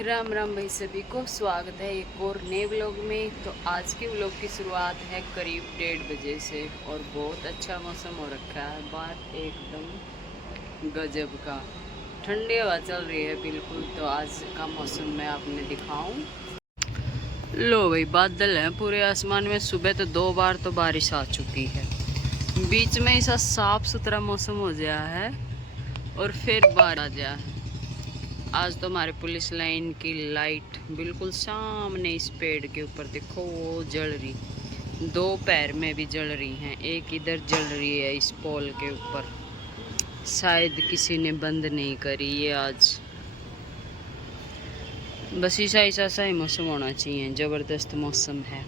राम राम भाई, सभी को स्वागत है एक और नए व्लॉग में। तो आज के व्लॉग की शुरुआत है करीब 1:30 बजे से और बहुत अच्छा मौसम हो रखा है। बाहर एकदम गजब का ठंडी हवा चल रही है बिल्कुल। तो आज का मौसम मैं आपने दिखाऊं। लो भाई, बादल हैं पूरे आसमान में। सुबह तो 2 बार तो बारिश आ चुकी है, बीच में ऐसा साफ सुथरा मौसम हो गया है और फिर बाढ़ आ गया है। आज तो हमारे पुलिस लाइन की लाइट बिल्कुल सामने इस पेड़ के ऊपर देखो, वो जल रही। 2 पैर में भी जल रही हैं, एक इधर जल रही है इस पोल के ऊपर। शायद किसी ने बंद नहीं करी ये आज। बस ऐसा ऐसा सा ही मौसम होना चाहिए। ज़बरदस्त मौसम है,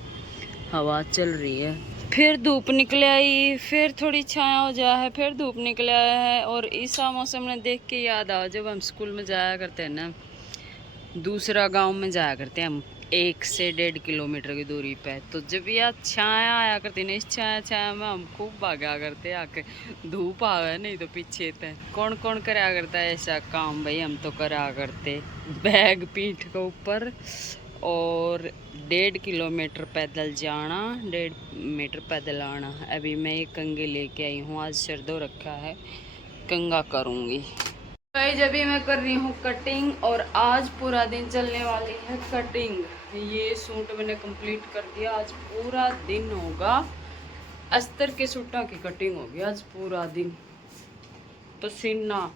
हवा चल रही है। फिर धूप निकले आई, फिर थोड़ी छाया हो जाए है, फिर धूप निकले आया है। और ऐसा मौसम ने देख के याद आओ, जब हम स्कूल में जाया करते हैं ना, दूसरा गांव में जाया करते हैं हम 1 से 1.5 किलोमीटर की दूरी पे। तो जब यह छाया आया करती ना, इस छाया छाया में हम खूब भागा करते आके। धूप आ गए नहीं तो पीछे थे। कौन कौन करा करता है ऐसा काम? भाई हम तो करा करते, बैग पीठ के ऊपर और 1.5 किलोमीटर पैदल जाना, 1.5 मीटर पैदल आना। अभी मैं ये कंघी लेके आई हूँ, आज सिर धो रखा है, कंघा करूँगी। गाइस अभी मैं कर रही हूँ कटिंग और आज पूरा दिन चलने वाली है कटिंग। ये सूट मैंने कंप्लीट कर दिया, आज पूरा दिन होगा। अस्तर के सूटों की कटिंग होगी आज पूरा दिन। पसीना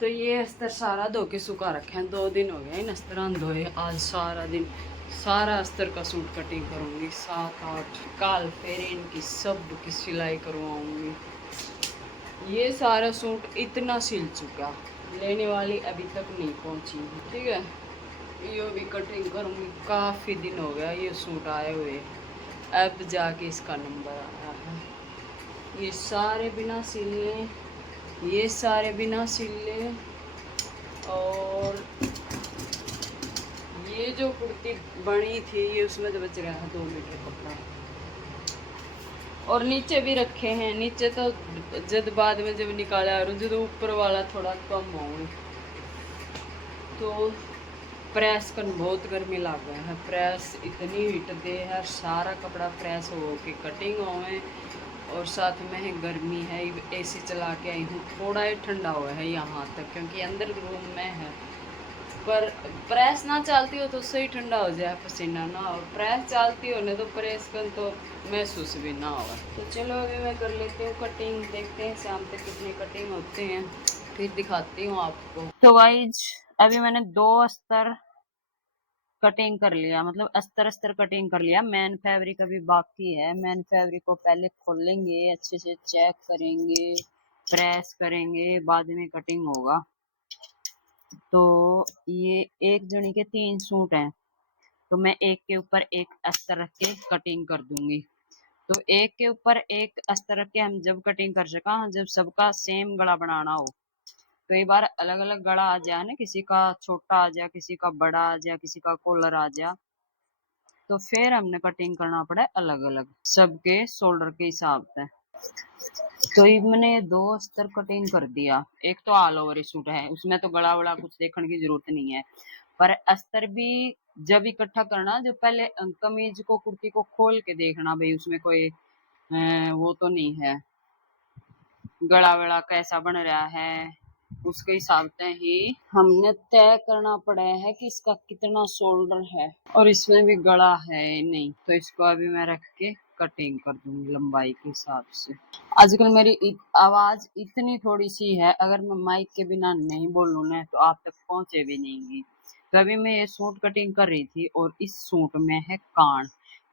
तो ये अस्तर सारा धो के सुखा रखे हैं, 2 दिन हो गए इन अस्तर धोए। आज सारा दिन सारा अस्तर का सूट कटिंग करूँगी। 7-8 काल फिर इनकी सब की सिलाई करवाऊँगी। ये सारा सूट इतना सिल चुका, लेने वाली अभी तक नहीं पहुंची। ठीक है, ये भी कटिंग करूँगी। काफ़ी दिन हो गया ये सूट आए हुए, अब जाके इसका नंबर आया है। ये सारे बिना सिलने, ये सारे बिना सिलने। और ये जो कुर्ती बनी थी ये उसमें तो बच रहा है 2 मीटर कपड़ा। और नीचे भी रखे हैं, नीचे तो जब बाद में जब निकाला और जो ऊपर वाला थोड़ा कम हो, तो प्रेस कर बहुत गर्मी लग गया है। प्रेस इतनी हीट दे है, सारा कपड़ा प्रेस हो के कटिंग होवे और साथ में है गर्मी है। एसी चला के आई हूँ, थोड़ा ही ठंडा हुआ है यहाँ तक क्योंकि अंदर रूम में है। पर प्रेस ना चलती हो तो सही ठंडा हो जाए, पसीना ना हो। प्रेस चलती हो ना तो प्रेस कर तो महसूस भी ना होगा। तो चलो अभी मैं कर लेती हूँ कटिंग, देखते हैं शाम तक कितनी कटिंग होते हैं, फिर दिखाती हूँ आपको। तो गाइज अभी मैंने 2 अस्तर कटिंग कर लिया, मतलब अस्तर अस्तर कटिंग कर लिया। मैन फैब्रिक अभी बाकी है। मैन फैब्रिक को पहले खोलेंगे, अच्छे से चेक करेंगे, प्रेस करेंगे, बाद में कटिंग होगा। तो ये एक जनी के 3 सूट हैं, तो मैं एक के ऊपर एक अस्तर रख के कटिंग कर दूंगी। तो एक के ऊपर एक अस्तर रख के हम जब कटिंग कर सका, जब सबका सेम गला बनाना हो। कई बार अलग अलग गला आ जाए ना, किसी का छोटा आ जाए, किसी का बड़ा आ जाए, किसी का कॉलर आ जाए, तो फिर हमने कटिंग करना पड़े अलग अलग सबके शोल्डर के हिसाब से। तो ये मैंने 2 अस्तर कटिंग कर दिया। एक तो ऑल ओवर सूट है, उसमें तो गला वड़ा कुछ देखने की जरूरत नहीं है। पर अस्तर भी जब इकट्ठा करना, जब पहले कमीज को, कुर्ती को खोल के देखना भाई उसमें कोई वो तो नहीं है, गला वड़ा कैसा बन रहा है, उसके हिसाब से ही हमने तय करना पड़ा है कि इसका कितना शोल्डर है और इसमें भी गला है नहीं। तो इसको अभी मैं रख के कटिंग कर दूंगी लंबाई के हिसाब से। आजकल मेरी आवाज इतनी थोड़ी सी है, अगर मैं माइक के बिना नहीं बोलूँ ना तो आप तक पहुंचे भी नहीं। तो अभी मैं ये सूट कटिंग कर रही थी और इस सूट में है कान।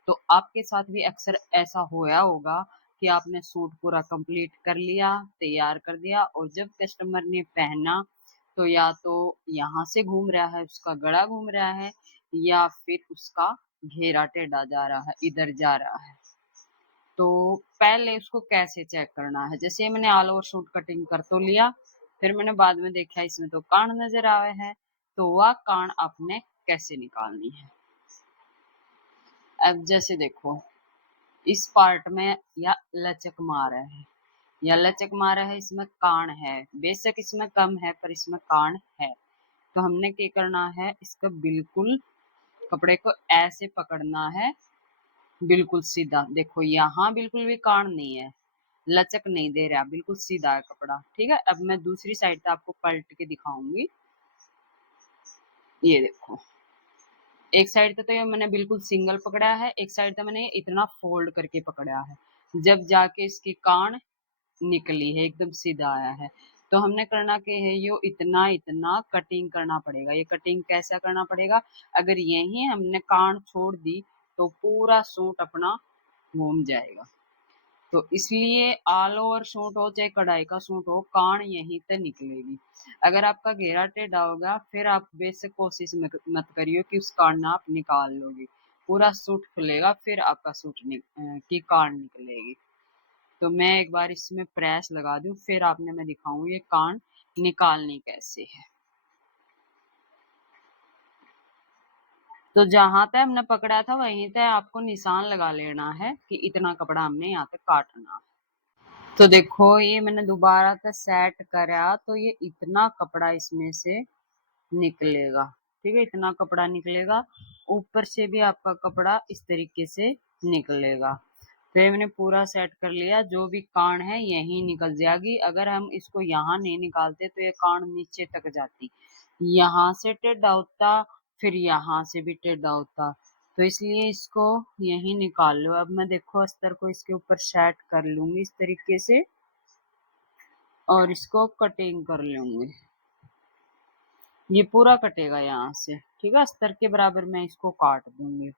तो आपके साथ भी अक्सर ऐसा होया होगा कि आपने सूट पूरा कंप्लीट कर लिया, तैयार कर दिया, और जब कस्टमर ने पहना तो या तो यहाँ से घूम रहा है, उसका गला घूम रहा है, या फिर उसका घेरा टेढ़ा जा रहा है, इधर जा रहा है। तो पहले उसको कैसे चेक करना है, जैसे मैंने ऑल ओवर सूट कटिंग कर तो लिया, फिर मैंने बाद में देखा इसमें तो कान नजर आए हैं, तो वह कान आपने कैसे निकालनी है। अब जैसे देखो इस पार्ट में या लचक मार है, या लचक मारा है, इसमें कान है, बेशक इसमें कम है पर इसमें कान है। तो हमने क्या करना है, इसका बिल्कुल कपड़े को ऐसे पकड़ना है, बिल्कुल सीधा। देखो यहाँ बिल्कुल भी कान नहीं है, लचक नहीं दे रहा, बिल्कुल सीधा है कपड़ा। ठीक है, अब मैं दूसरी साइड से आपको पलट के दिखाऊंगी। ये देखो, एक साइड से तो ये मैंने बिल्कुल सिंगल पकड़ा है, एक साइड से मैंने इतना फोल्ड करके पकड़ा है, जब जाके इसकी कान निकली है, एकदम सीधा आया है। तो हमने करना क्या है, यो इतना इतना कटिंग करना पड़ेगा। ये कटिंग कैसा करना पड़ेगा, अगर यही हमने कान छोड़ दी तो पूरा सूट अपना घूम जाएगा। तो इसलिए ऑल ओवर सूट हो चाहे कढ़ाई का सूट हो, कान यहीं से निकलेगी। अगर आपका घेरा टेढ़ा होगा, फिर आप बेशक कोशिश मत करियो कि उस कान आप निकाल लोगे, पूरा सूट खुलेगा, फिर आपका सूट की कान निकलेगी। तो मैं एक बार इसमें प्रेस लगा दूं, फिर आपने मैं दिखाऊं ये कान निकालनी कैसे है। तो जहां तक हमने पकड़ा था वहीं तक आपको निशान लगा लेना है कि इतना कपड़ा हमने यहाँ तक काटना। तो देखो ये मैंने दोबारा से सेट करा, तो ये इतना कपड़ा इसमें से निकलेगा। ठीक है, इतना कपड़ा निकलेगा, ऊपर से भी आपका कपड़ा इस तरीके से निकलेगा। तो ये मैंने पूरा सेट कर लिया, जो भी कान है यही निकल जाएगी। अगर हम इसको यहाँ नहीं निकालते तो ये कान नीचे तक जाती, यहाँ से टेढ़ा होता, फिर यहाँ से भी टेढ़ा होता। तो इसलिए इसको यही निकाल लो। अब मैं देखो अस्तर को इसके ऊपर सेट कर लूंगी इस तरीके से, और इसको कटिंग कर लूंगी। ये पूरा कटेगा यहाँ से। ठीक है, अस्तर के बराबर मैं इसको काट दूंगी।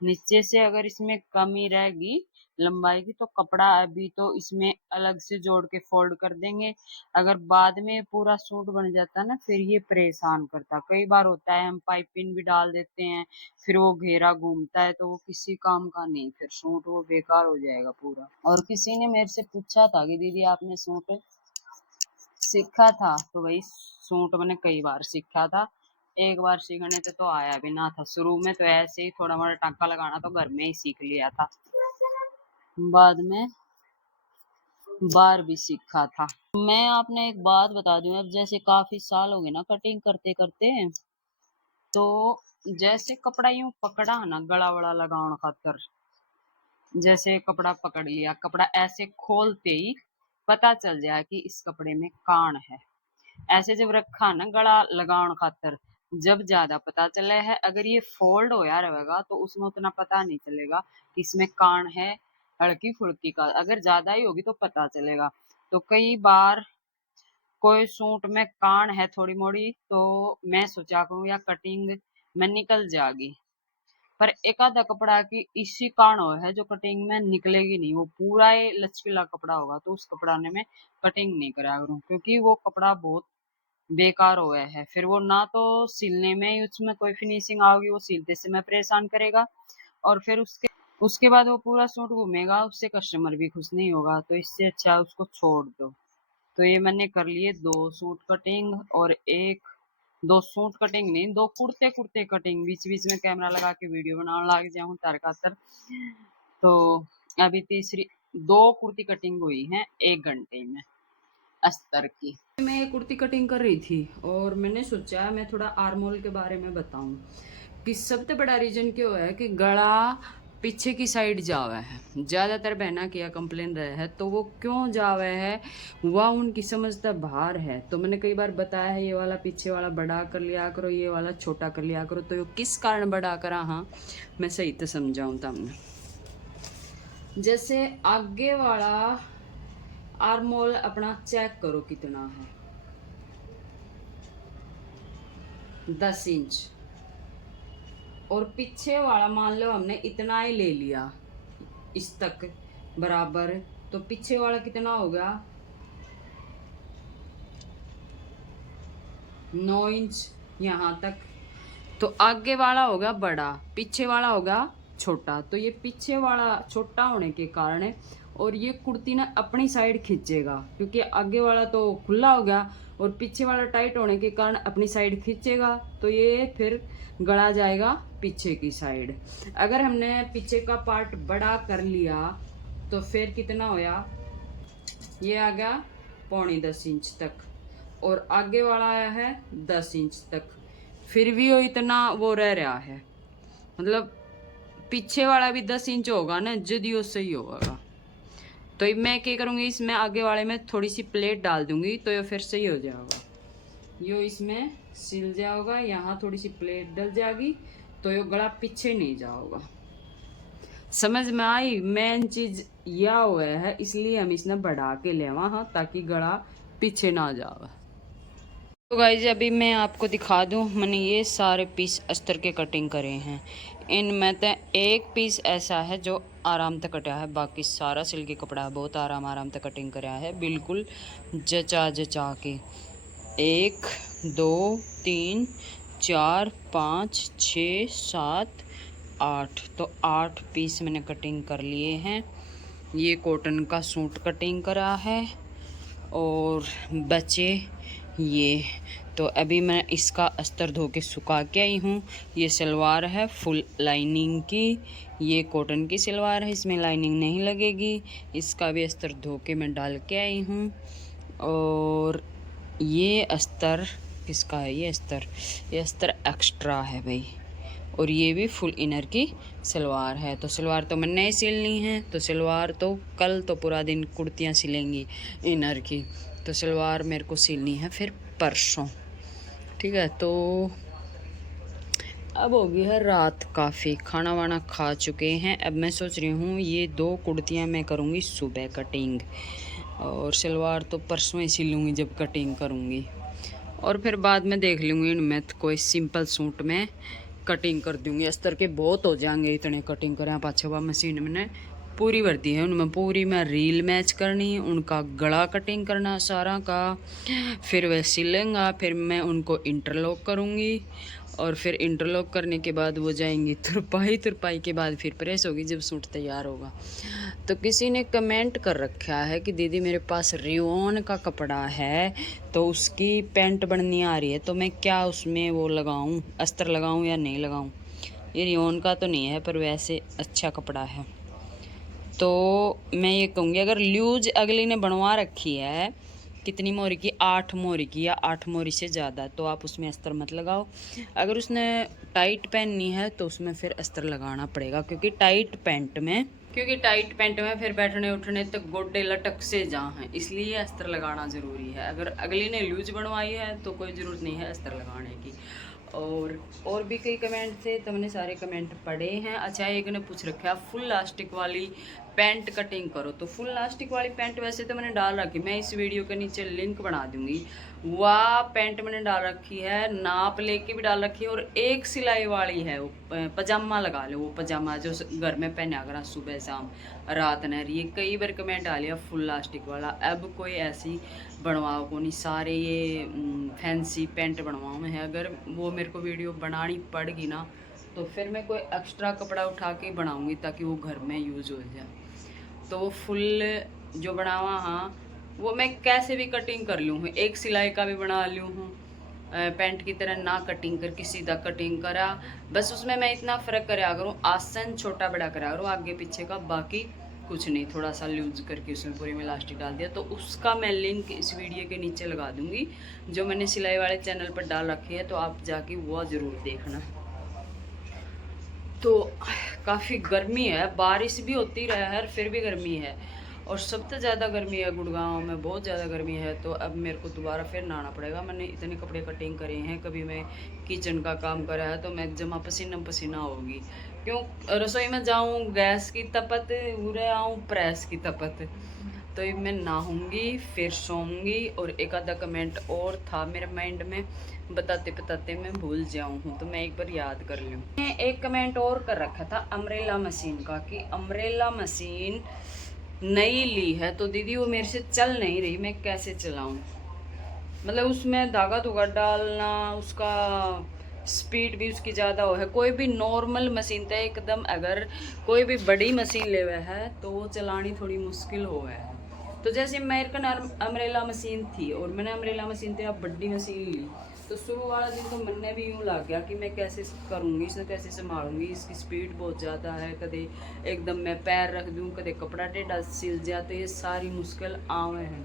नीचे से अगर इसमें कमी रहेगी लंबाई की तो कपड़ा अभी तो इसमें अलग से जोड़ के फोल्ड कर देंगे। अगर बाद में पूरा सूट बन जाता है ना, फिर ये परेशान करता। कई बार होता है हम पाइपिंग भी डाल देते हैं, फिर वो घेरा घूमता है, तो वो किसी काम का नहीं, फिर सूट वो बेकार हो जाएगा पूरा। और किसी ने मेरे से पूछा था कि दीदी आपने सूट सीखा था, तो वही सूट मैंने कई बार सीखा था, एक बार सीखने से तो आया भी ना था। शुरू में तो ऐसे ही थोड़ा मोड़ा टांका लगाना तो घर में ही सीख लिया था, बाद में बार भी सीखा था। मैं आपने एक बात बता दूं, अब जैसे काफी साल हो गए ना कटिंग करते करते, तो जैसे कपड़ा यूं पकड़ा ना गला वड़ा लगाने खातर, जैसे कपड़ा पकड़ लिया, कपड़ा ऐसे खोलते ही पता चल जाए कि इस कपड़े में कान है। ऐसे जब रखा ना गला लगान खातर, जब ज्यादा पता चले है। अगर ये फोल्ड होया रहेगा तो उसमें उतना पता नहीं चलेगा कि इसमें कान है, हल्की फुल्की का। अगर ज्यादा ही होगी तो पता चलेगा। तो कई बार कोई सूट में कान है थोड़ी मोड़ी, तो मैं सोचा करूँ या कटिंग में निकल जाएगी, पर एक आधा कपड़ा की इसी कारण हो है जो कटिंग में निकलेगी नहीं। वो पूरा ही लचकीला कपड़ा होगा, तो उस कपड़ा ने मैं कटिंग नहीं करा करूँ, क्योंकि वो कपड़ा बहुत बेकार हुआ है। फिर वो ना तो सिलने में उसमें कोई फिनिशिंग आओगी, वो सिलते से मैं परेशान करेगा, और फिर उसके बाद वो पूरा सूट घूमेगा, उससे कस्टमर भी खुश नहीं होगा। तो इससे अच्छा उसको छोड़ दो। तो ये मैंने कर लिए 2 सूट कटिंग, और एक 2 सूट कटिंग नहीं, 2 कुर्ते कुर्ते कटिंग। बीच बीच में कैमरा लगा के वीडियो बनाने लग जाऊँ तर का तर। तो अभी तीसरी 2 कुर्ती कटिंग हुई है 1 घंटे में अस्तर की। मैं ये कुर्ती कटिंग कर रही थी, और मैंने सोचा मैं थोड़ा आर्मोल के बारे में बताऊं कि सबसे बड़ा रीजन क्यों है कि गला पीछे की साइड जावा है। ज़्यादातर बहना किया कंप्लेन रहे है, तो वो क्यों जावा है वह उनकी समझता बाहर है। तो मैंने कई बार बताया है, ये वाला पीछे वाला बड़ा कर लिया करो, ये वाला छोटा कर लिया करो। तो ये किस कारण बड़ा करा, हाँ मैं सही तो समझाऊँ तुमने। जैसे आगे वाला आर्मोल अपना चेक करो कितना है, 10 इंच, और पीछे वाला मान लो हमने इतना ही ले लिया इस तक बराबर, तो पीछे वाला कितना होगा 9 इंच यहाँ तक। तो आगे वाला होगा बड़ा, पीछे वाला होगा छोटा। तो ये पीछे वाला छोटा होने के कारण है, और ये कुर्ती ना अपनी साइड खींचेगा, क्योंकि आगे वाला तो खुला हो गया और पीछे वाला टाइट होने के कारण अपनी साइड खींचेगा। तो ये फिर गड़ा जाएगा पीछे की साइड। अगर हमने पीछे का पार्ट बड़ा कर लिया तो फिर कितना होया, ये आ गया 9.25 इंच तक, और आगे वाला आया है 10 इंच तक, फिर भी वो इतना वो रह रहा है, मतलब पीछे वाला भी 10 इंच होगा ना, यदि वो सही होगा। तो मैं क्या करूँगी, इसमें आगे वाले में थोड़ी सी प्लेट डाल दूंगी तो ये फिर सही हो जाएगा, यो इसमें सिल जाओगा, यहाँ थोड़ी सी प्लेट डल जाएगी तो ये गला पीछे नहीं जाओगा। समझ में आई? मेन चीज यह हुआ है, इसलिए हम इसने बढ़ा के लेवा हाँ, ताकि गला पीछे ना जाओ। तो गाइज अभी मैं आपको दिखा दूं, मैंने ये सारे पीस अस्तर के कटिंग करे हैं। इनमें तो एक पीस ऐसा है जो आराम तक कटा है, बाकी सारा सिल्की कपड़ा है, बहुत आराम तक कटिंग करा है, बिल्कुल जचा जचा के। 1 2 3 4 5 6 7 8, तो 8 पीस मैंने कटिंग कर लिए हैं। ये कॉटन का सूट कटिंग करा है और बचे ये। तो अभी मैं इसका अस्तर धो के सुखा के आई हूँ। ये सलवार है फुल लाइनिंग की, ये कॉटन की सलवार है, इसमें लाइनिंग नहीं लगेगी। इसका भी अस्तर धो के मैं डाल के आई हूँ। और ये अस्तर किसका है? ये अस्तर एक्स्ट्रा है भाई। और ये भी फुल इनर की सलवार है। तो सलवार तो मैंने नहीं सिलनी है, तो सलवार तो कल तो पूरा दिन कुर्तियाँ सिलेंगी इनर की, तो सलवार मेरे को सिलनी है फिर परसों। ठीक है, तो अब होगी है रात, काफ़ी खाना वाना खा चुके हैं। अब मैं सोच रही हूँ ये 2 कुर्तियाँ मैं करूँगी सुबह कटिंग, और सलवार तो परसों ही सिलूँगी जब कटिंग करूँगी। और फिर बाद में देख लूँगी इनमें कोई सिंपल सूट में कटिंग कर दूँगी। अस्तर के बहुत हो जाएंगे इतने कटिंग करें। पाछवा मशीन मैंने पूरी भरती है, उनमें पूरी मैं रील मैच करनी, उनका गला कटिंग करना सारा का, फिर वह सिलेंगा, फिर मैं उनको इंटरलॉक करूँगी, और फिर इंटरलॉक करने के बाद वो जाएंगी तुरपाई के बाद फिर प्रेस होगी जब सूट तैयार होगा। तो किसी ने कमेंट कर रखा है कि दीदी मेरे पास रियोन का कपड़ा है तो उसकी पैंट बननी आ रही है, तो मैं क्या उसमें वो लगाऊं, अस्तर लगाऊं या नहीं लगाऊं। ये रियोन का तो नहीं है पर वैसे अच्छा कपड़ा है। तो मैं ये कहूँगी अगर लूज अगली ने बनवा रखी है कितनी मोरी की, 8 मोरी की या 8 मोरी से ज़्यादा, तो आप उसमें अस्तर मत लगाओ। अगर उसने टाइट पहननी है तो उसमें फिर अस्तर लगाना पड़ेगा, क्योंकि टाइट पैंट में फिर बैठने उठने तक गोडे लटक से जहाँ हैं, इसलिए अस्तर लगाना ज़रूरी है। अगर अगली ने लूज बनवाई है तो कोई ज़रूरत नहीं है अस्तर लगाने की। और भी कई कमेंट थे तो मैंने सारे कमेंट पढ़े हैं। अच्छा, एक ने पूछ रखा है फुल लास्टिक वाली पैंट कटिंग करो, तो फुल लास्टिक वाली पैंट वैसे तो मैंने डाल रखी, मैं इस वीडियो के नीचे लिंक बना दूंगी। वह पैंट मैंने डाल रखी है, नाप लेके भी डाल रखी है, और एक सिलाई वाली है, वो पजामा लगा लो, वो पजामा जो घर में पहना करा सुबह शाम रात न। ये कई बार कमेंट आ लिया फुल लास्टिक वाला, अब कोई ऐसी बनवाओ को नहीं, सारे ये फैंसी पैंट बनवाओ है। अगर वो मेरे को वीडियो बनानी पड़गी ना तो फिर मैं कोई एक्स्ट्रा कपड़ा उठा के बनाऊंगी ताकि वो घर में यूज़ हो जाए। तो वो फुल जो बनावा हाँ, वो मैं कैसे भी कटिंग कर लूँ, एक सिलाई का भी बना लूँ हूँ, पैंट की तरह ना कटिंग करके सीधा कटिंग करा। बस उसमें मैं इतना फ़र्क करा करूँ, आसन छोटा बड़ा करा करूँ आगे पीछे का, बाकी कुछ नहीं, थोड़ा सा लूज करके उसमें पूरी में इलास्टिक डाल दिया। तो उसका मैं लिंक इस वीडियो के नीचे लगा दूंगी, जो मैंने सिलाई वाले चैनल पर डाल रखी है, तो आप जाके वो ज़रूर देखना। तो काफ़ी गर्मी है, बारिश भी होती रहा है फिर भी गर्मी है, और सबसे ज़्यादा गर्मी है गुड़गांव में, बहुत ज़्यादा गर्मी है। तो अब मेरे को दोबारा फिर नहाना पड़ेगा। मैंने इतने कपड़े कटिंग करे हैं, कभी मैं किचन का काम करा है तो मैं जमा पसीना पसीना होगी, क्यों रसोई में जाऊँ गैस की तपत, उरे आऊँ प्रेस की तपत। तो मैं नहाऊंगी फिर सोऊंगी। और एक आधा कमेंट और था मेरे माइंड में, बताते मैं भूल जाऊँ हूँ, तो मैं एक बार याद कर लूँ। एक कमेंट और कर रखा था अम्ब्रेला मशीन का, कि अम्ब्रेला मशीन नई ली है तो दीदी वो मेरे से चल नहीं रही, मैं कैसे चलाऊँ। मतलब उसमें धागा धुगा डालना, उसका स्पीड भी उसकी ज़्यादा हो है। कोई भी नॉर्मल मशीन तो एकदम, अगर कोई भी बड़ी मशीन ले हुआ है तो वो चलानी थोड़ी मुश्किल हो है। तो जैसे मेरे को अम्ब्रेला मशीन थी, और मैंने अम्ब्रेला मशीन थी अब बड़ी मशीन ली, तो शुरू वाला दिन तो मन में भी यूँ लग गया कि मैं कैसे करूँगी, इसे कैसे संभालूंगी, इसकी स्पीड बहुत ज़्यादा है, कदे एकदम मैं पैर रख दूँ, कदे कपड़ा टेढ़ा सिल जाए, तो ये सारी मुश्किल आवे हैं।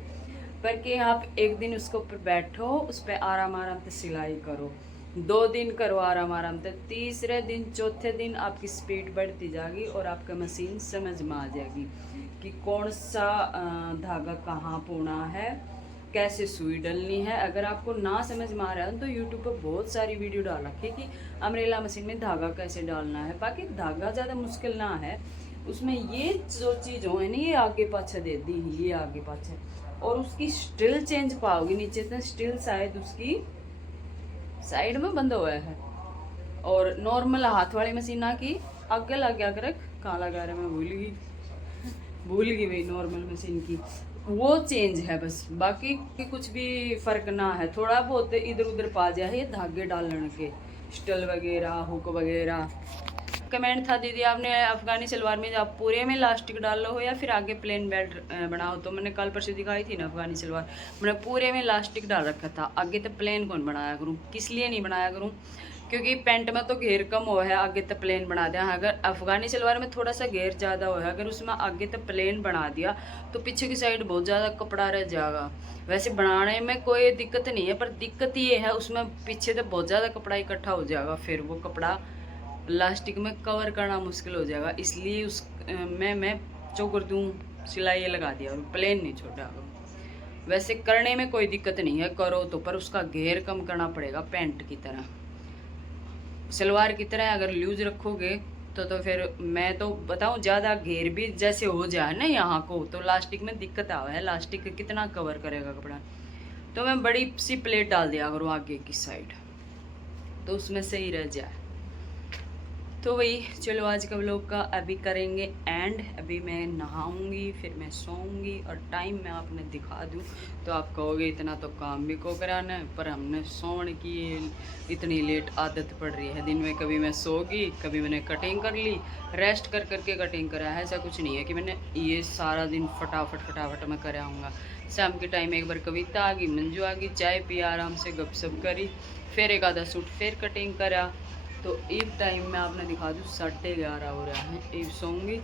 करके आप एक दिन उसके ऊपर बैठो, उस पर आराम आराम से सिलाई करो, 2 दिन करो आराम आराम से, तीसरे दिन चौथे दिन आपकी स्पीड बढ़ती जाएगी और आपका मशीन समझ में आ जाएगी कि कौन सा धागा कहाँ पूना है, कैसे सुई डलनी है। अगर आपको ना समझ में आ रहा है तो यूट्यूब पर बहुत सारी वीडियो डाल रखी है कि अम्ब्रेला मशीन में धागा कैसे डालना है। बाकी धागा ज़्यादा मुश्किल ना है, उसमें ये जो चीज़ हो है ना, ये आगे पाछे दे दी, ये आगे पाछे, और उसकी स्टिल चेंज पाओगी नीचे से, स्टिल शायद उसकी साइड में बंद हुआ है। और नॉर्मल हाथ वाली मशीन की आगे लग गया कर, कहाँ लगा रहा, मैं भूल गई भाई। नॉर्मल मशीन की वो चेंज है बस, बाकी कुछ भी फर्क ना है। थोड़ा बहुत इधर उधर पा जाए ये धागे डालने के, स्टल वगैरह, हुक वगैरह। कमेंट था दीदी आपने अफगानी सलवार में आप पूरे में इलास्टिक डाल लो हो या फिर आगे प्लेन बेल्ट बनाओ, तो मैंने कल परसों दिखाई थी ना अफगानी सलवार, मैंने पूरे में इलास्टिक डाल रखा था। आगे तो प्लेन कौन बनाया करूँ, किस लिए नहीं बनाया करूँ, क्योंकि पेंट में तो घेर कम हो है, आगे तक प्लेन बना दिया। अगर अफगानी सलवार में थोड़ा सा घेर ज़्यादा हो है, अगर उसमें आगे तक प्लेन बना दिया तो पीछे की साइड बहुत ज़्यादा कपड़ा रह जाएगा। वैसे बनाने में कोई दिक्कत नहीं है, पर दिक्कत ये है उसमें पीछे तो बहुत ज़्यादा कपड़ा इकट्ठा हो जाएगा, फिर वो कपड़ा प्लास्टिक में कवर करना मुश्किल हो जाएगा। इसलिए उस मैं जो कर दूँ सिलाई लगा दिया और प्लेन नहीं छोड़ा। वैसे करने में कोई दिक्कत नहीं है, करो तो, पर उसका घेर कम करना पड़ेगा। पेंट की तरह, सलवार की तरह अगर लूज रखोगे तो फिर मैं तो बताऊं, ज़्यादा घेर भी जैसे हो जाए ना यहाँ को, तो लास्टिक में दिक्कत आवा है। लास्टिक कितना कवर करेगा कपड़ा, तो मैं बड़ी सी प्लेट डाल दिया करूँ आगे की साइड, तो उसमें सही रह जाए। तो वही, चलो आज का व्लॉग का अभी करेंगे एंड। अभी मैं नहाऊंगी, फिर मैं सोऊंगी, और टाइम मैं आपने दिखा दूँ तो आप कहोगे इतना तो काम भी को कराना है, पर हमने सोने की इतनी लेट आदत पड़ रही है। दिन में कभी मैं सोगी, कभी मैंने कटिंग कर ली, रेस्ट कर करके कटिंग करा है। ऐसा कुछ नहीं है कि मैंने ये सारा दिन फटाफट मैं कराऊँगा। शाम के टाइम एक बार कविता आ गई, मंजू आ गई, चाय पिया, आराम से गपशप करी, फिर एक आधा सूट फिर कटिंग करा। तो एक टाइम में आपने दिखा दूँ 11:30 हो रहा है, एक सोऊंगी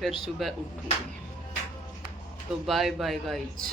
फिर सुबह उठूँगी। तो बाय बाय गाइज।